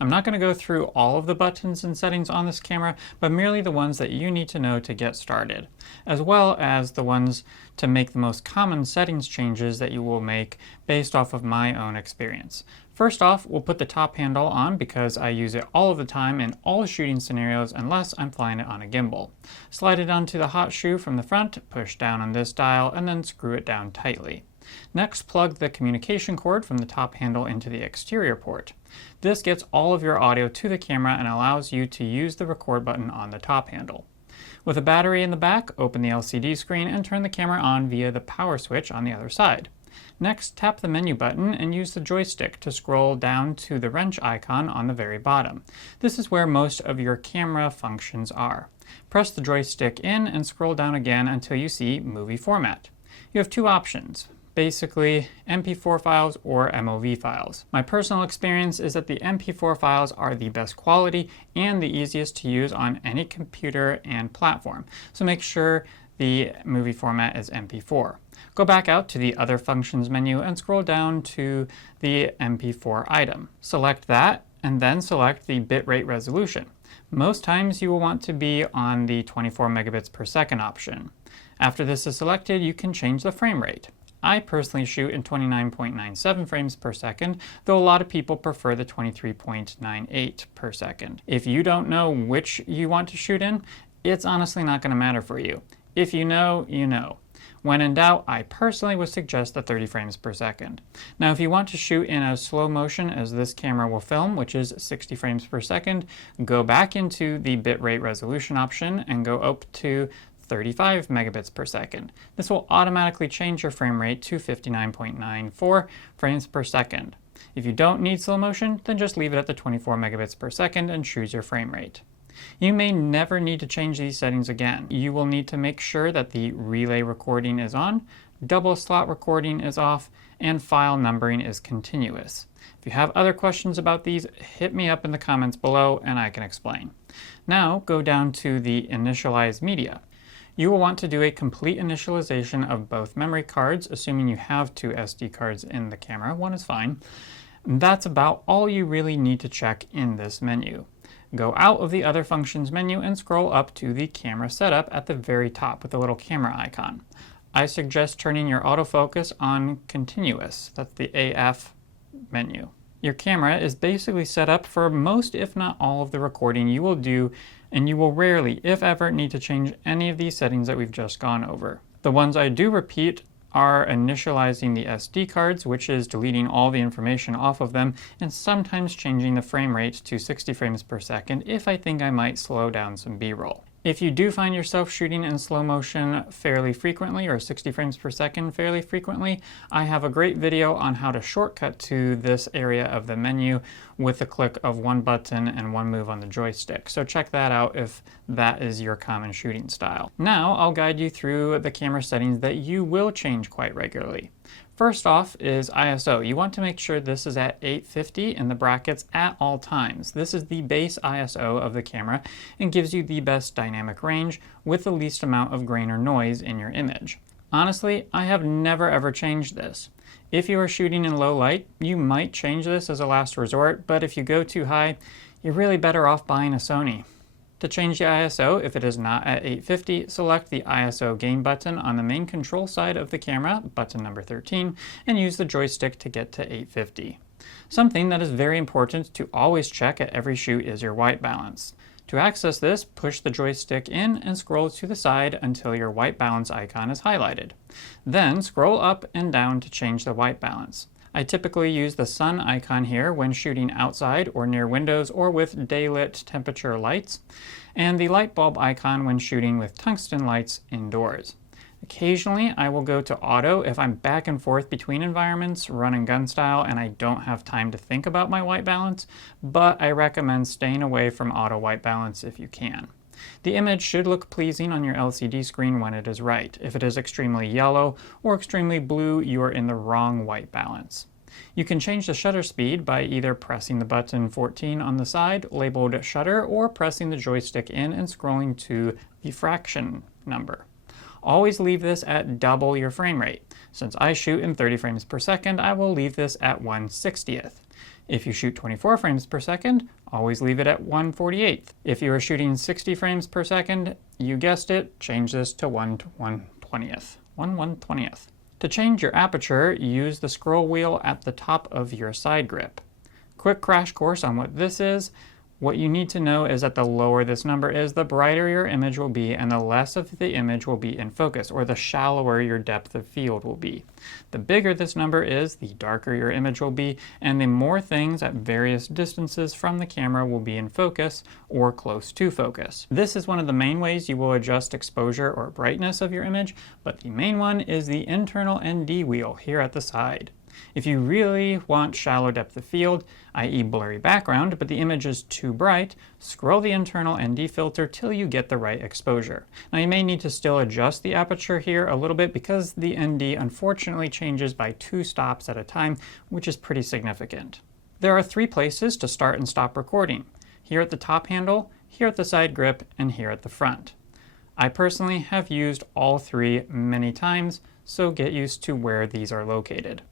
I'm not going to go through all of the buttons and settings on this camera, but merely the ones that you need to know to get started, as well as the ones to make the most common settings changes that you will make based off of my own experience. First off, we'll put the top handle on because I use it all of the time in all shooting scenarios unless I'm flying it on a gimbal. Slide it onto the hot shoe from the front, push down on this dial, and then screw it down tightly. Next, plug the communication cord from the top handle into the exterior port. This gets all of your audio to the camera and allows you to use the record button on the top handle. With a battery in the back, open the LCD screen and turn the camera on via the power switch on the other side. Next, tap the menu button and use the joystick to scroll down to the wrench icon on the very bottom. This is where most of your camera functions are. Press the joystick in and scroll down again until you see Movie Format. You have two options. Basically, MP4 files or MOV files. My personal experience is that the MP4 files are the best quality and the easiest to use on any computer and platform, so make sure the movie format is MP4. Go back out to the Other Functions menu and scroll down to the MP4 item. Select that and then select the bitrate resolution. Most times you will want to be on the 24 megabits per second option. After this is selected, you can change the frame rate. I personally shoot in 29.97 frames per second, though a lot of people prefer the 23.98 per second. If you don't know which you want to shoot in, it's honestly not going to matter for you. If you know, you know. When in doubt, I personally would suggest the 30 frames per second. Now, if you want to shoot in as slow motion as this camera will film, which is 60 frames per second, go back into the bitrate resolution option and go up to 35 megabits per second. This will automatically change your frame rate to 59.94 frames per second. If you don't need slow motion, then just leave it at the 24 megabits per second and choose your frame rate. You may never need to change these settings again. You will need to make sure that the relay recording is on, double slot recording is off, and file numbering is continuous. If you have other questions about these, hit me up in the comments below and I can explain. Now go down to the Initialize Media. You will want to do a complete initialization of both memory cards, assuming you have two SD cards in the camera. One is fine. That's about all you really need to check in this menu. Go out of the Other Functions menu and scroll up to the Camera Setup at the very top with the little camera icon. I suggest turning your autofocus on continuous. That's the AF menu. Your camera is basically set up for most, if not all, of the recording you will do, and you will rarely, if ever, need to change any of these settings that we've just gone over. The ones I do repeat are initializing the SD cards, which is deleting all the information off of them, and sometimes changing the frame rate to 60 frames per second if I think I might slow down some B-roll. If you do find yourself shooting in slow motion fairly frequently, or 60 frames per second fairly frequently, I have a great video on how to shortcut to this area of the menu with the click of one button and one move on the joystick. So check that out if that is your common shooting style. Now I'll guide you through the camera settings that you will change quite regularly. First off is ISO. You want to make sure this is at 850 in the brackets at all times. This is the base ISO of the camera and gives you the best dynamic range with the least amount of grain or noise in your image. Honestly, I have never ever changed this. If you are shooting in low light, you might change this as a last resort, but if you go too high, you're really better off buying a Sony. To change the ISO, if it is not at 850, select the ISO gain button on the main control side of the camera, button number 13, and use the joystick to get to 850. Something that is very important to always check at every shoot is your white balance. To access this, push the joystick in and scroll to the side until your white balance icon is highlighted. Then scroll up and down to change the white balance. I typically use the sun icon here when shooting outside or near windows or with daylit temperature lights, and the light bulb icon when shooting with tungsten lights indoors. Occasionally, I will go to auto if I'm back and forth between environments, run and gun style, and I don't have time to think about my white balance, but I recommend staying away from auto white balance if you can. The image should look pleasing on your LCD screen when it is right. If it is extremely yellow or extremely blue, you are in the wrong white balance. You can change the shutter speed by either pressing the button 14 on the side labeled shutter or pressing the joystick in and scrolling to the fraction number. Always leave this at double your frame rate. Since I shoot in 30 frames per second, I will leave this at 1/60th. If you shoot 24 frames per second, always leave it at 1/48. If you are shooting 60 frames per second, you guessed it, change this to 1/120th. 1/120th. To change your aperture, use the scroll wheel at the top of your side grip. Quick crash course on what this is. What you need to know is that the lower this number is, the brighter your image will be, and the less of the image will be in focus, or the shallower your depth of field will be. The bigger this number is, the darker your image will be, and the more things at various distances from the camera will be in focus or close to focus. This is one of the main ways you will adjust exposure or brightness of your image, but the main one is the internal ND wheel here at the side. If you really want shallow depth of field, i.e. blurry background, but the image is too bright, scroll the internal ND filter till you get the right exposure. Now you may need to still adjust the aperture here a little bit because the ND unfortunately changes by 2 stops at a time, which is pretty significant. There are 3 places to start and stop recording. Here at the top handle, here at the side grip, and here at the front. I personally have used all 3 many times, so get used to where these are located.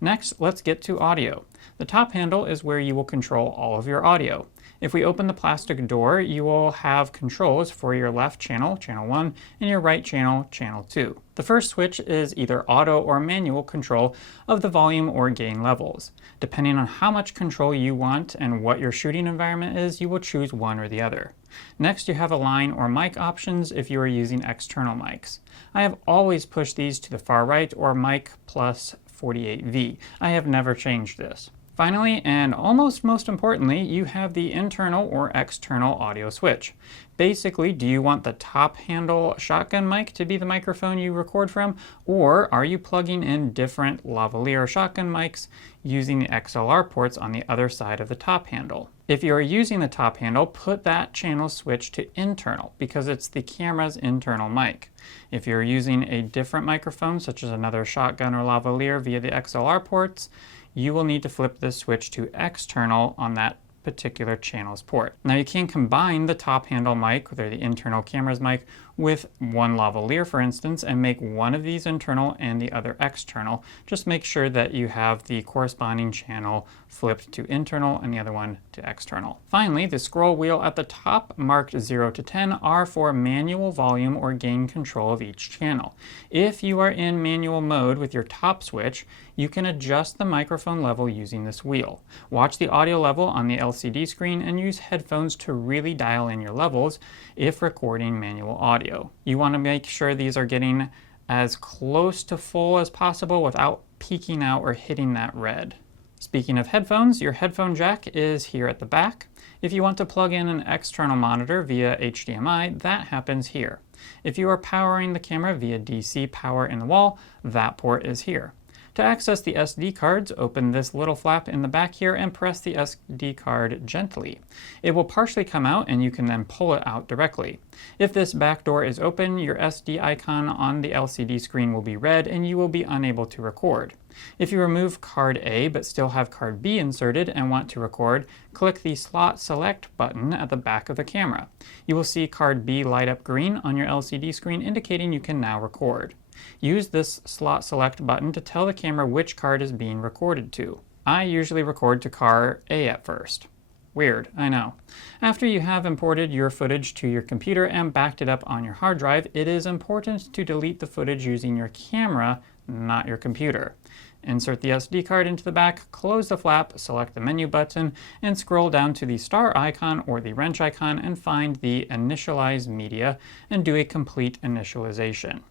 Next, let's get to audio. The top handle is where you will control all of your audio. If we open the plastic door, you will have controls for your left channel, channel 1, and your right channel, channel 2. The first switch is either auto or manual control of the volume or gain levels. Depending on how much control you want and what your shooting environment is, you will choose one or the other. Next, you have a line or mic options if you are using external mics. I have always pushed these to the far right, or mic plus 48V. I have never changed this. Finally, and almost most importantly, you have the internal or external audio switch. Basically, do you want the top handle shotgun mic to be the microphone you record from, or are you plugging in different lavalier shotgun mics using the XLR ports on the other side of the top handle? If you are using the top handle, put that channel switch to internal because it's the camera's internal mic. If you're using a different microphone, such as another shotgun or lavalier via the XLR ports, you will need to flip this switch to external on that particular channel's port. Now you can combine the top handle mic, or the internal camera's mic, with one lavalier, for instance, and make one of these internal and the other external. Just make sure that you have the corresponding channel flipped to internal and the other one to external. Finally, the scroll wheel at the top marked 0 to 10 are for manual volume or gain control of each channel. If you are in manual mode with your top switch, you can adjust the microphone level using this wheel. Watch the audio level on the LCD screen and use headphones to really dial in your levels if recording manual audio. You want to make sure these are getting as close to full as possible without peaking out or hitting that red. Speaking of headphones, your headphone jack is here at the back. If you want to plug in an external monitor via HDMI, that happens here. If you are powering the camera via DC power in the wall, that port is here. To access the SD cards, open this little flap in the back here and press the SD card gently. It will partially come out and you can then pull it out directly. If this back door is open, your SD icon on the LCD screen will be red and you will be unable to record. If you remove card A but still have card B inserted and want to record, click the slot select button at the back of the camera. You will see card B light up green on your LCD screen indicating you can now record. Use this slot select button to tell the camera which card is being recorded to. I usually record to card A at first. Weird, I know. After you have imported your footage to your computer and backed it up on your hard drive, it is important to delete the footage using your camera, not your computer. Insert the SD card into the back, close the flap, select the menu button, and scroll down to the star icon or the wrench icon and find the Initialize Media and do a complete initialization.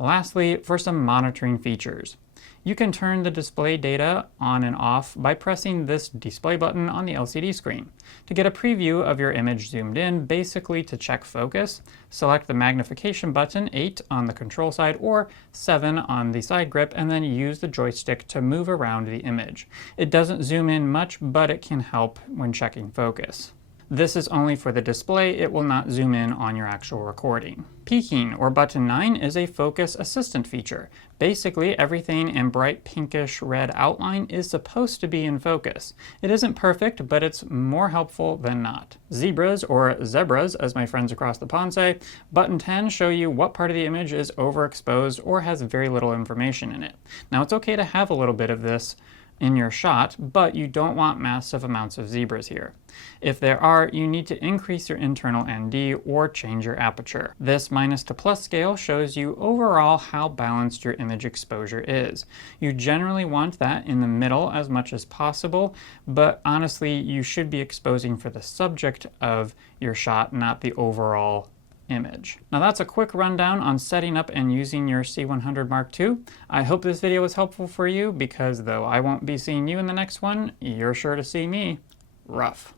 Lastly, for some monitoring features. You can turn the display data on and off by pressing this display button on the LCD screen. To get a preview of your image zoomed in, basically to check focus, select the Magnification button, 8 on the control side or 7 on the side grip, and then use the joystick to move around the image. It doesn't zoom in much, but it can help when checking focus. This is only for the display, it will not zoom in on your actual recording. Peaking, or button 9, is a focus assistant feature. Basically, everything in bright pinkish red outline is supposed to be in focus. It isn't perfect, but it's more helpful than not. Zebras, or zebras as my friends across the pond say, button 10 show you what part of the image is overexposed or has very little information in it. Now it's okay to have a little bit of this in your shot, but you don't want massive amounts of zebras here. If there are, you need to increase your internal ND or change your aperture. This minus to plus scale shows you overall how balanced your image exposure is. You generally want that in the middle as much as possible, but honestly, you should be exposing for the subject of your shot, not the overall image. Now that's a quick rundown on setting up and using your C100 Mark II. I hope this video was helpful for you because though I won't be seeing you in the next one, you're sure to see me. Rough.